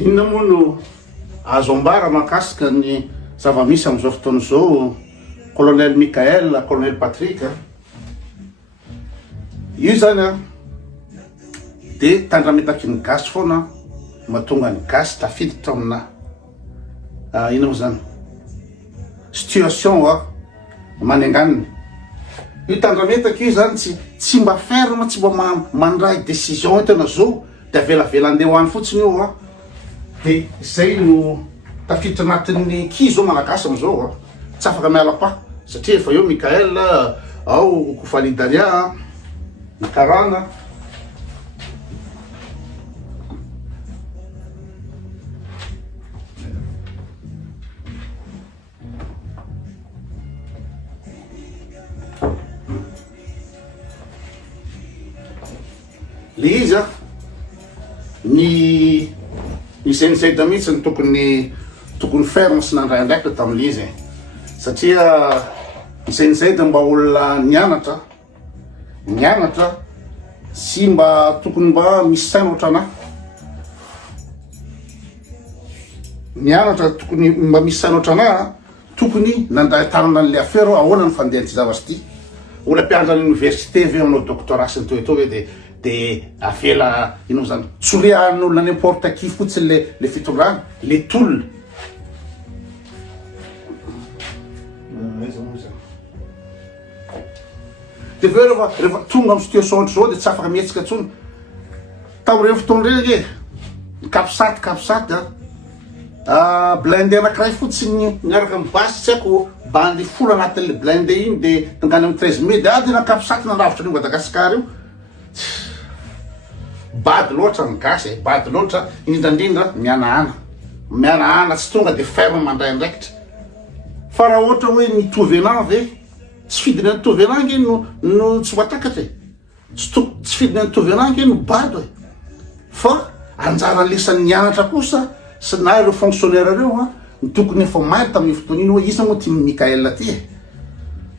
inona moa no azo ambara mahakasika ny zava-misy amin'izao fotoana izao colonel Michael, colonel Patrick io zany a dia tandrametaky ny gasy foana mahatonga ny gasy tafiditra amina ina moa zany situation manenganiny io tandrametaky io zany tsy mba ferme, tsy mba mandray décision tena zao dia avelavela andeha hoany fotsiny io dia zay no tafiditra anatin'ny kizo malagasy amizao tsy afaka miala-pa satria efa eo Michael ao Kofalidaria ny Karana le izy ny zay mihitsy ny tokony ferme sy nandray andraikitra tamin'le izy satria zay mba olona nianatra sy mba tokony mba misy saina ohatrana nianatra tokony mba misy saina ohatrana tokony nandray tanana an'le affaire ahoana ny fandeha ty zavatra ty ola mpianatra ny université ve manao doctorat sy ny toetao hoe dia avela inao zany tsorehan'olona n'importe qui fotsiny le fitondrana le tolona dia aveo rehefa tonga amin'ny situation ohatra zao dia tsy afaka mihetsika ntsony tamin'ireny fotoana reny kapisaty blindé anankiray fotsiny miaraka amin'ny basy tsy haiko bandy folo anatin'le blindé iny dia tongany amin'ny 13 mai dia dia nakapisady nanavitra an'io Madagasikara io bady loatra ny gasy bady loatra indrindra mianahana tsy tonga dia ferme mandray andraikitra fa raha ohatra hoe nitovy anao ve tsy fidiny nitovy anangy no tsy voatakatra tsy fidiny nitovy anangy no bady fa anjara lesan'ny nianatra kosa sy na ireo fonctionnaire reo ny tokony efa maily tamin'ny fotoana iny hoe izy moa ty Michael ty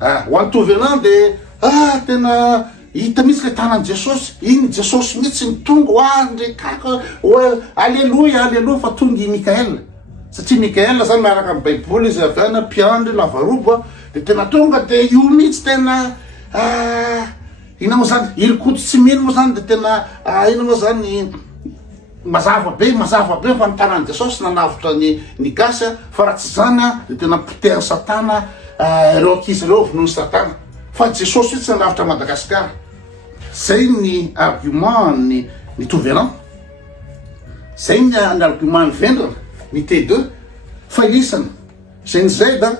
ho antovy anao dia tena hita mihitsy le tanan'i Jesosy iny Jesosy mihitsy ny tonga hoandry kako hoe alleloia fa tonga i Michael satria Michael zany miaraka amin'ny baiboly izy avy any mpiandry lavaroba dia tena tonga dia io mihitsy tena ina moa zany ilikototsy mino moa zany dia tena ina moa zany mazava be fa ny tanan'i Jesosy nanavitra ny gasy fa raha tsy zany dia tena potehany satana ireo ankizy ireo vonony satana fa Jesosy io tsy nanavitra Madagasikara zay ny argument ny tovenant zay ny argument ny vendrana ny T2 fa isany zay ny zay da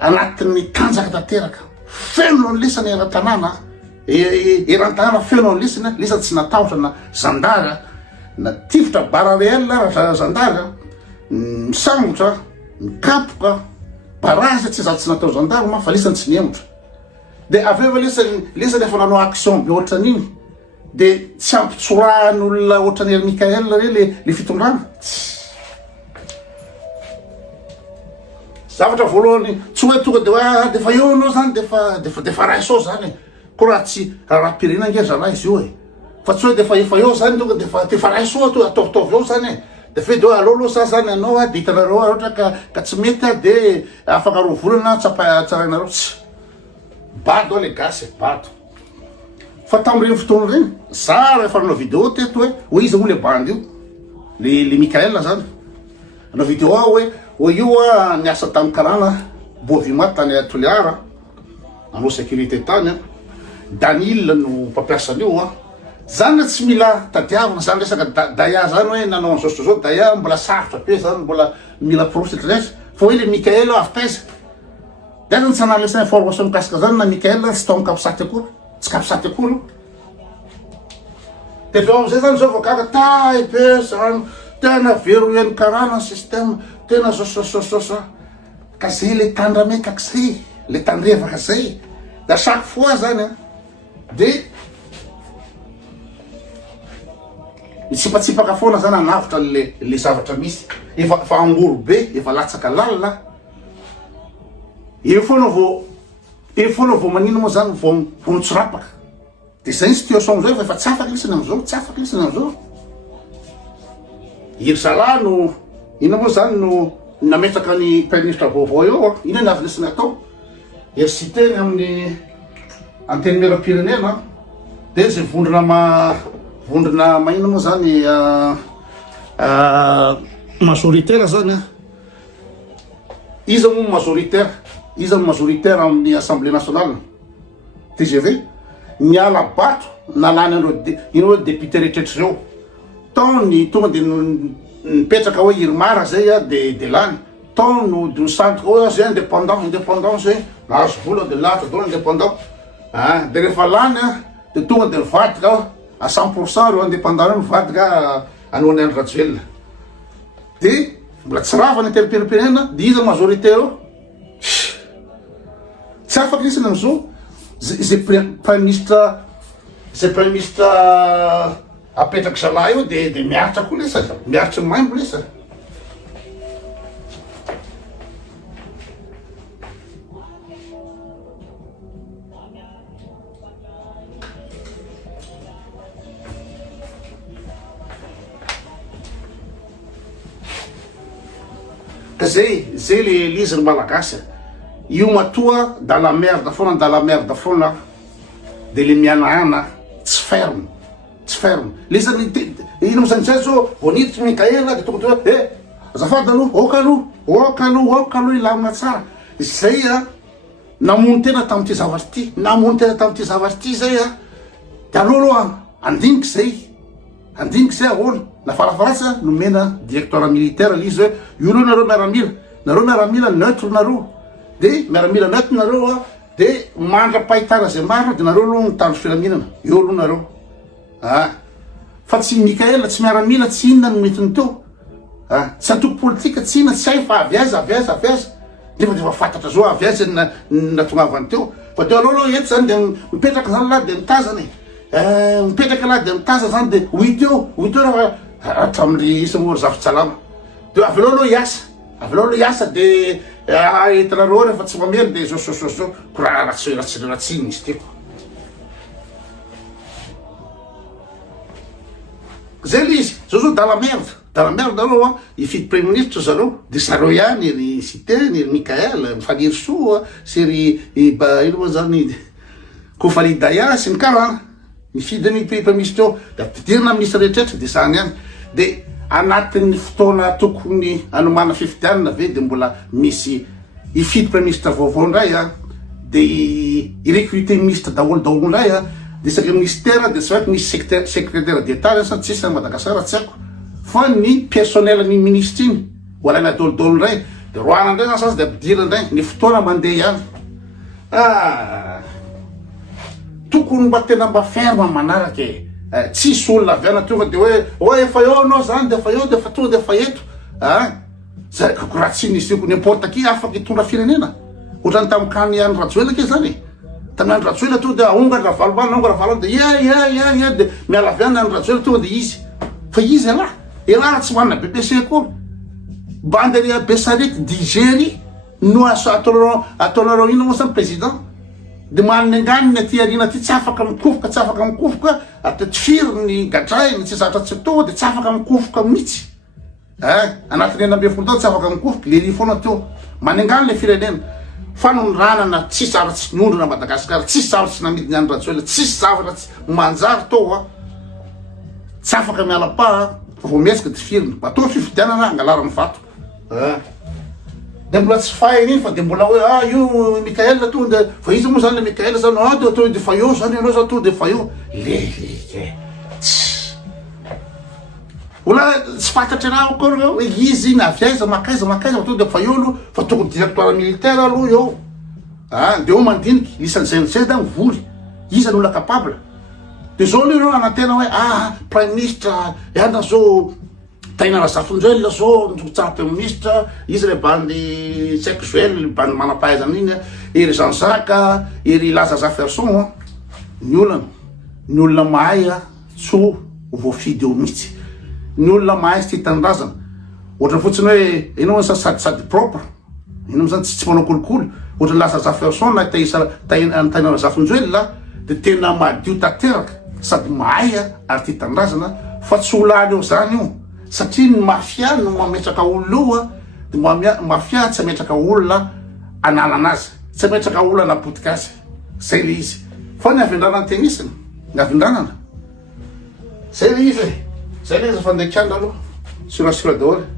anatin'ny tanjaka tanteraka feno ny lesany eran-tanàna eran-tanàna feno ny lesany lesany tsy natahotra na zandara na tifotra bara réel raha zandara misambotra mikapoka baraza tsy zany tsy natao zandarma fa lesany tsy niemotra dia aveo lesany efa nanao action be ohatran'iny dia tsy ampitsorahan'olona ohatran'ery Michael re le fitondrana zavatra voalohany tsy hoe tonga dia defa eo anao zany defa raha isao zany ko raha tsy raha-pirina nge zana izy io fa tsy hoe defa eo zany tonga defa raha isao ataovitaovy eo zany dia fe dia aloha sa zany anao dia hitanareo ohatra ka tsy mety dia afaka roa volana tsarainareo tsy bado le gasy bado fa tamin'ireny fotoana reny za rehefa nanao vidéo teto hoe izy moa le bandy io le Michael zany nanao vidéo hoe io niasa tamin'ny Karana Bovimat tany Toliara nanao sécurité tany Danil no mpampiasany io zany tsy mila tadiavana zany resaka daya zany hoe nanao an'izao daya mbola sarotra be zany mbola mila profitraiza fa hoe le Michael avy taiza dia zany tsy analesa information mikasika zany na Michael tsy tao mikapisaty akory tsy kapisaty akory dia aveo amizay zany zao voakaka be zany tena verrouillé Karana système tena sososososo ka zay le tandramekaka zay le tandrevaka zay da chaque fois zany dia mitsipatsipaka foana zany anavitra le zavatra misy efa angoro be efa latsaka lalina eo foana vao manino moa zany vao mitsorapaka dia zay ny situation amizao efa tsy afaka lesany amizao iry zala no ina moa zany no nametraka ny prime ministre vaovao eo ina ny azy lesiny atao ersiteny amin'ny anteny meram-pirenena de zay vondrona mahina moa zany majoritaire zany izy moa majoritaire amin'ny assemblée nationale TGV niala bato nalany andreo ino hoe député rehetrrehetra reo tao ny tonga de nipetraka hoe irimara zay de lany tao no santrika hoe zay indépendant zay nahazo vola de latra dolo indépendant de rehefa lany de tonga de nivadika à 100% reo indépendant reo nivadika anoany Andry Rajoelina de mbola tsy ravany terim-pirenena de izy majorité reo tsy afaka isany amizao zay prime ministre apetraky zalahy io de miaritra koa lesa miaritry maimbo lesa ka zay le liziny malagasy io matoa dans la merde foana de le mianahana tsy ferme lizany ino zany zay zao voniditry Mikaela de tonga hoe azafady aloha oka aloha ilamina tsara zay namono tena tamity zavatry ty zay de aloha andiniky zay ahoana na farafaratsy nomena directeur militaire lizy hoe io lo nareo miaramila neutre nareo de miaramila neutre nareo de mandra-pahitana zay marina de nareo aloha mitandro filaminana eo aloha nareo fa tsy Mikaela tsy miaramila tsy inona no metiny teo tsy antoko politika tsy inona tsy hay fa avy azy defa fantatra zao avy azy natongavany teo fa teo aloha eto zany de mipetraka zany lahy de mitazany mipetraka lahy de mitazany zany de 8 eo raha hatramin'ny isamora zavitsalama de avy aloha hiasa de entinareo rehefa tsy mamely de zao ko ratsiny izy tiako zay lizy zao dans la merde aloha ifidy premier ministre zareo de zareo ihany ery Siteny ery Mikaela mifaniry soa sy ery ino moa zany Kofalidaya sy ny karana nifidy ny premier ministre eo de ampidirina ministre rehetrrehetra de zany ihany de anatin'ny fotoana tokony anomana fifidianana ve de mbola misy ifidy premier ministre vaovao ndray de irecruter ministre daholo ndray de isaky ministère de tsy haiko misy secrétaire d'état sa tsisy a Madagasikara tsy haiko fa ny personnel ny ministre iny hoalaina dolodolo ndray de roana ndray zany de ampidirina ndray ny fotoana mandeha ihany tokony mba tena mba ferme manaraky tsisy olona aviana tonga de hoe efa eo anao zany defa eo defa tonga defa eto zay raha tsy nisy io n'importe qui afaky hitondra firenena ohatrany tamikany Andry Rajoelina ke zany tamin'ny Andry Rajoelina tonga de aonga ravalobany de ia de miala aviana Andry Rajoelina tonga de izy fa izy raha tsy manana BBC koa bandery Besarety Digery no ataonareo ino moa zany président de maniny anganiny aty arina aty tsy afaka mikofoka atatifiry ny gadrainy tsy zatra tsy atao de tsy afaka mikofoka mihitsy anatin'ny 12 taona tsy afaka mikofoka le foana teo manengany le firenena fa nondranana tsisy zavatra tsy nondrona Madagasikara tsisy zavatra tsy namidiny Andry Rajoelina tsisy zavatra tsy manjary tao tsy afaka miala pa vo miesika tifirina atao fifidianana angalara mivato de mbola tsy fainy iny fa de mbola hoe io Mikaela tonga de fa izy moa zany le Mikaela zany de atao de fa eo zany anao zany tonga de fa eo leleke ola tsy fantatry raha akory hoe izy naviaiza makaiza tonga de fa eo aloha fa tokony directoire militaire aloha eo de eo mandiniky lisan'zay da mivory izy an'olona capable de zao aloha anantena hoe prime ministre iana zao taina Razafindrailina zao tsara premier ministre izy le bandy tsy haiko Joel bandy manam-pahaizana iny ery Jean Jacques ery Laza Jefferson ny olona mahay tso voafidy eo mihitsy ny olona mahay sy titandrazana ohatra fotsiny hoe ino sady propre ino zany tsy manao kolokolo ohatra Laza Jefferson na taina Razafindrailina de tena madio tanteraka sady mahay ary titandrazana fa tsy olany eo zany io satria ny mafia no mametraka olona io mafia tsy ametraka olona ananana azy, tsy ametraka olona anapotika azy. Zay le izy fa ny avindranany tenisiny ny avindranana zay le izy fandekiana aloha surasura daholo.